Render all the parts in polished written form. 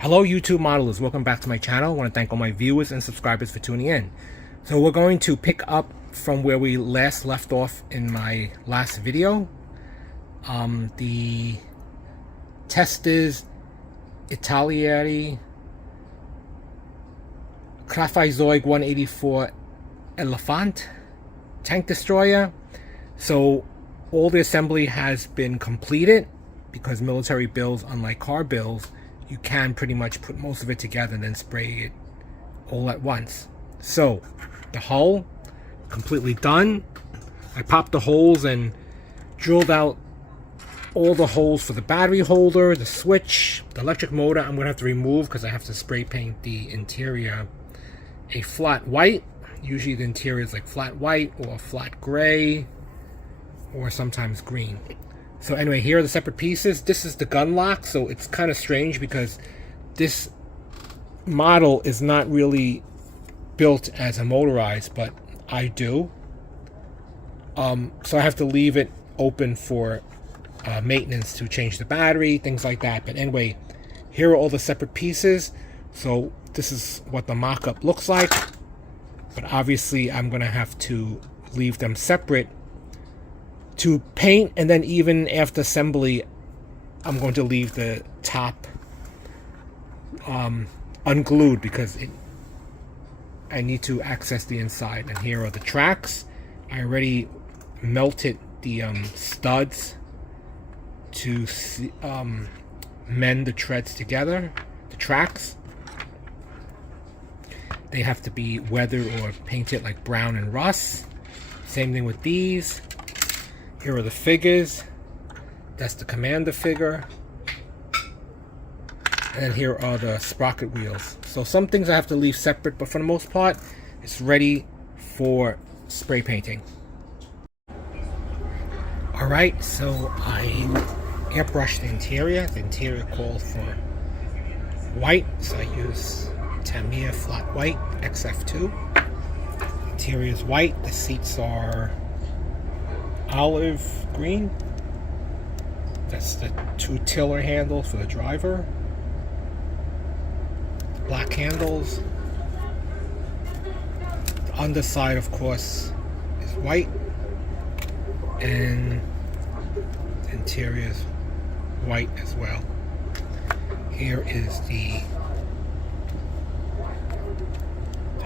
Hello YouTube modelers, welcome back to my channel. I want to thank all my viewers and subscribers for tuning in. So we're going to pick up from where we last left off in my last video. The Testors Italeri Kfz 184 Elefant tank destroyer. So all the assembly has been completed because military builds, unlike car builds, you can pretty much put most of it together and then spray it all at once. So the hull completely done. I popped the holes and drilled out all the holes for the battery holder, the switch, the electric motor. I'm gonna have to remove because I have to spray paint the interior a flat white. Usually the interior is like flat white or flat gray or sometimes green. So anyway, here are the separate pieces. This is the gun lock, so it's kind of strange because this model is not really built as a motorized, but I do. So I have to leave it open for maintenance to change the battery, things like that. But anyway, here are all the separate pieces. So this is what the mock-up looks like. But obviously I'm going to have to leave them separate to paint, and then even after assembly I'm going to leave the top unglued because I need to access the inside. And here are the tracks. I already melted the studs to mend the treads together. The tracks, they have to be weathered or painted like brown and rust. Same thing with these. Here are the figures. That's the commander figure. And then here are the sprocket wheels. So some things I have to leave separate, but for the most part, it's ready for spray painting. Alright, so I airbrushed the interior. The interior called for white, so I use Tamiya flat white XF2. Interior is white. The seats are olive green. That's the two tiller handles for the driver. The black handles. The underside, of course, is white, and the interior is white as well. Here is the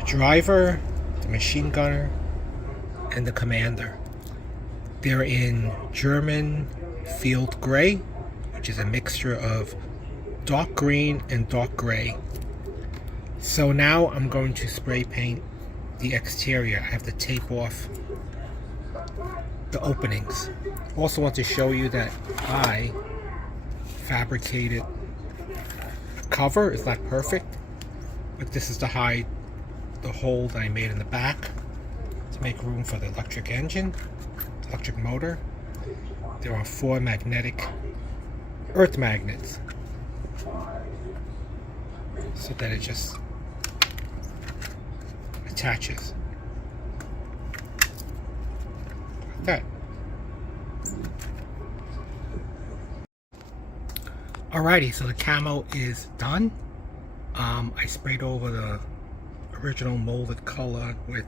driver, the machine gunner, and the commander. They're in German field gray, which is a mixture of dark green and dark gray. So now I'm going to spray paint the exterior. I have to tape off the openings. Also want to show you that I fabricated the cover. It's not perfect, but this is to hide the hole that I made in the back to make room for the electric engine, electric motor. There are 4 magnetic earth magnets so that it just attaches like that. Alrighty, so the camo is done. I sprayed over the original molded color with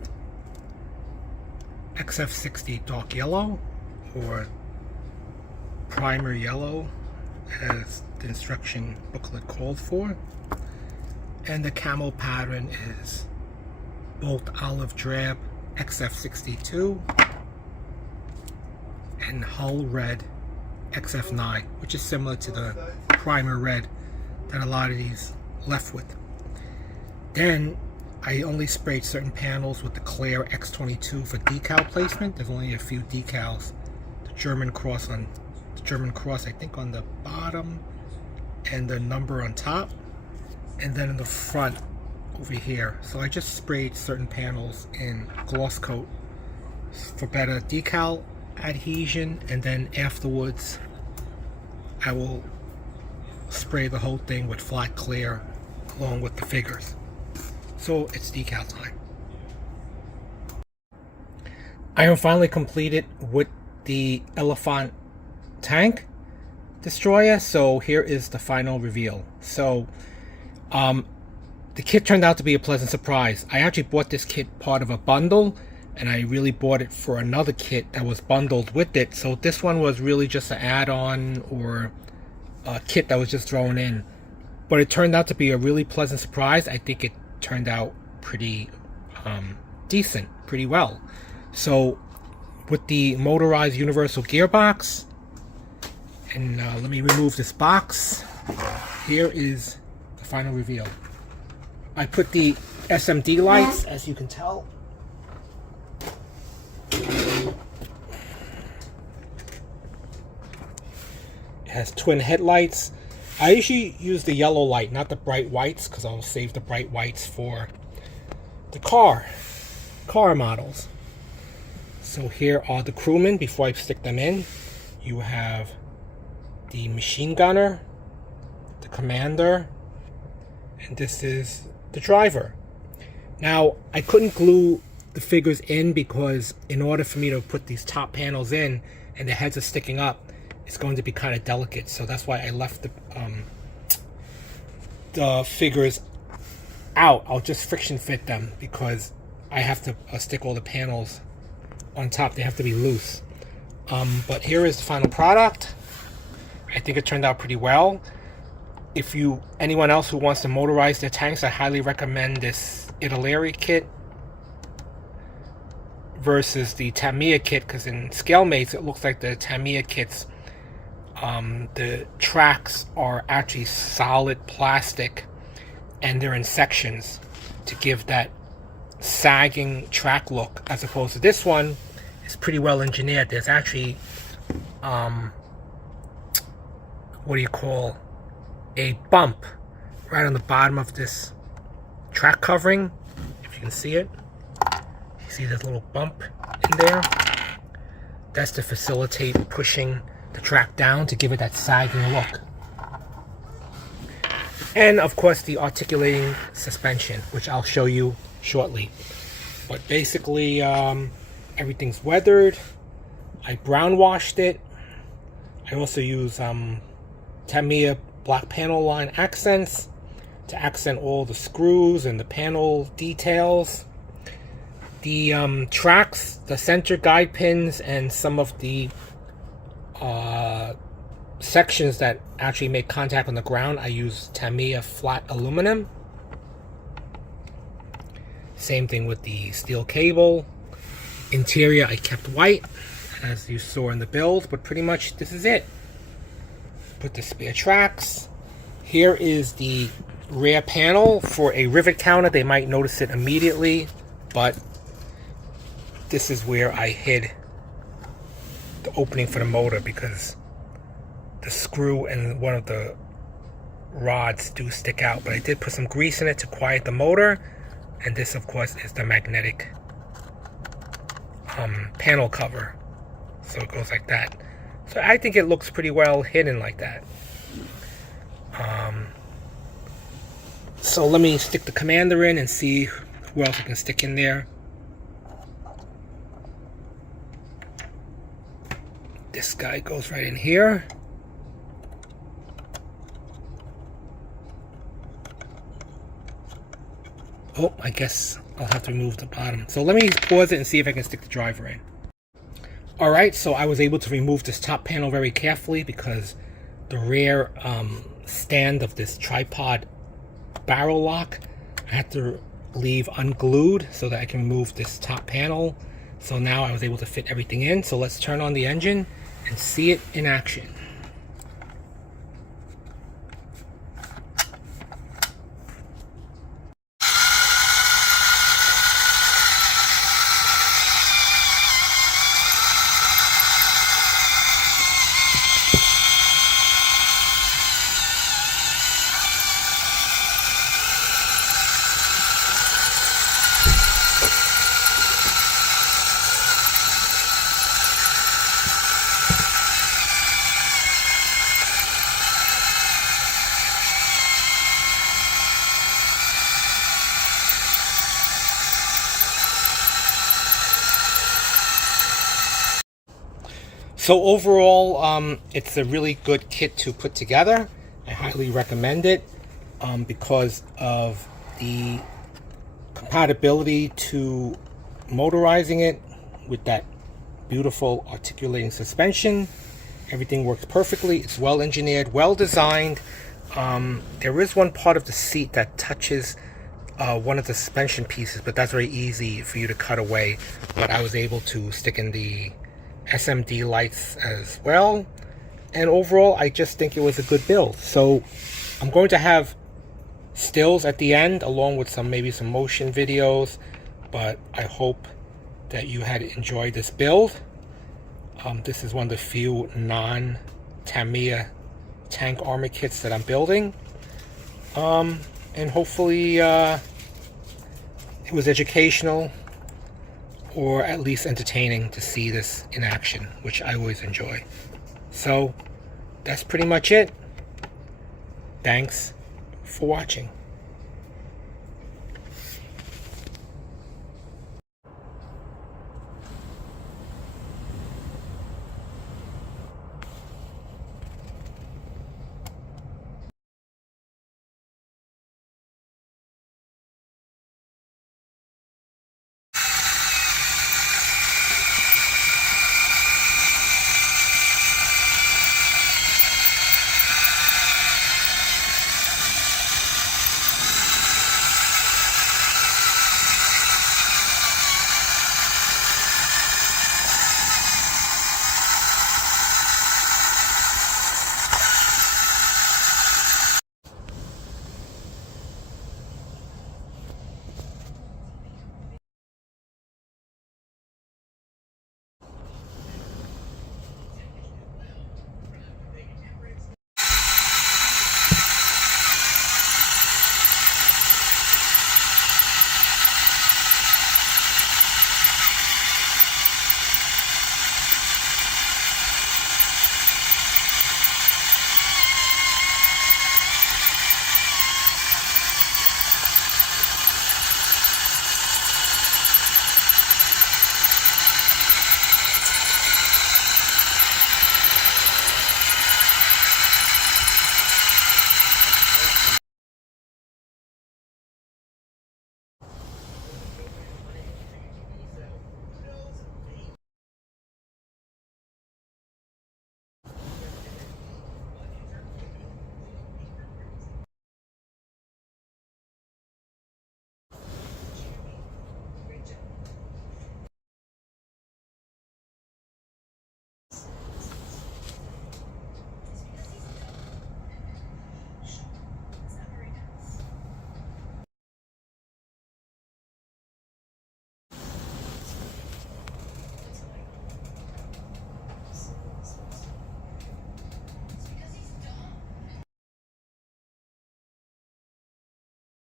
XF60 dark yellow, or primer yellow as the instruction booklet called for. And the camo pattern is both olive drab XF62 and hull red XF9, which is similar to the primer red that a lot of these left with. Then I only sprayed certain panels with the Clear X22 for decal placement. There's only a few decals. The German cross, I think, on the bottom, and the number on top, and then in the front over here. So I just sprayed certain panels in gloss coat for better decal adhesion, and then afterwards I will spray the whole thing with flat clear along with the figures. So it's decal time. I am finally completed with the Elefant tank destroyer. So here is the final reveal. So The kit turned out to be a pleasant surprise. I actually bought this kit part of a bundle, and I really bought it for another kit that was bundled with it. So this one was really just an add-on or a kit that was just thrown in. But it turned out to be a really pleasant surprise. I think it turned out pretty decent, pretty well. So with the Motorized Universal Gearbox, and let me remove this box. Here is the final reveal. I put the SMD lights, as you can tell. It has twin headlights. I usually use the yellow light, not the bright whites, because I'll save the bright whites for the car models. So here are the crewmen before I stick them in. You have the machine gunner, the commander, and this is the driver. Now, I couldn't glue the figures in because in order for me to put these top panels in and the heads are sticking up, it's going to be kind of delicate. So that's why I left the figures out. I'll just friction fit them because I have to stick all the panels on top. They have to be loose. But here is the final product. I think it turned out pretty well. If anyone else who wants to motorize their tanks, I highly recommend this Italeri kit versus the Tamiya kit, because in ScaleMates it looks like the Tamiya kits, the tracks are actually solid plastic and they're in sections to give that sagging track look, as opposed to this one is pretty well engineered. There's actually what do you call, a bump right on the bottom of this track covering, if you can see it. You see this little bump in there? That's to facilitate pushing the track down to give it that sagging look. And of course the articulating suspension, which I'll show you shortly. But basically everything's weathered. I brown washed it. I also use Tamiya black panel line accents to accent all the screws and the panel details. The tracks, the center guide pins, and some of the sections that actually make contact on the ground, I use Tamiya flat aluminum. Same thing with the steel cable. Interior I kept white, as you saw in the build, but pretty much this is it. Put the spare tracks. Here is the rear panel. For a rivet counter, they might notice it immediately, but this is where I hid the opening for the motor because the screw and one of the rods do stick out. But I did put some grease in it to quiet the motor, and this of course is the magnetic panel cover, so it goes like that. So I think it looks pretty well hidden like that. So let me stick the commander in and see who else I can stick in there. This guy goes right in here. Oh, I guess I'll have to remove the bottom. So let me pause it and see if I can stick the driver in. Alright, so I was able to remove this top panel very carefully because the rear stand of this tripod barrel lock I had to leave unglued so that I can remove this top panel. So now I was able to fit everything in. So let's turn on the engine and see it in action. So overall, it's a really good kit to put together. I highly recommend it. because of the compatibility to motorizing it with that beautiful articulating suspension. Everything works perfectly. It's well engineered, well designed. There is one part of the seat that touches one of the suspension pieces, but that's very easy for you to cut away. But I was able to stick in the SMD lights as well. And overall, I just think it was a good build. So I'm going to have stills at the end along with maybe some motion videos, but I hope that you had enjoyed this build. This is one of the few non-Tamiya tank armor kits that I'm building, and hopefully it was educational or at least entertaining to see this in action, which I always enjoy. So that's pretty much it. Thanks for watching.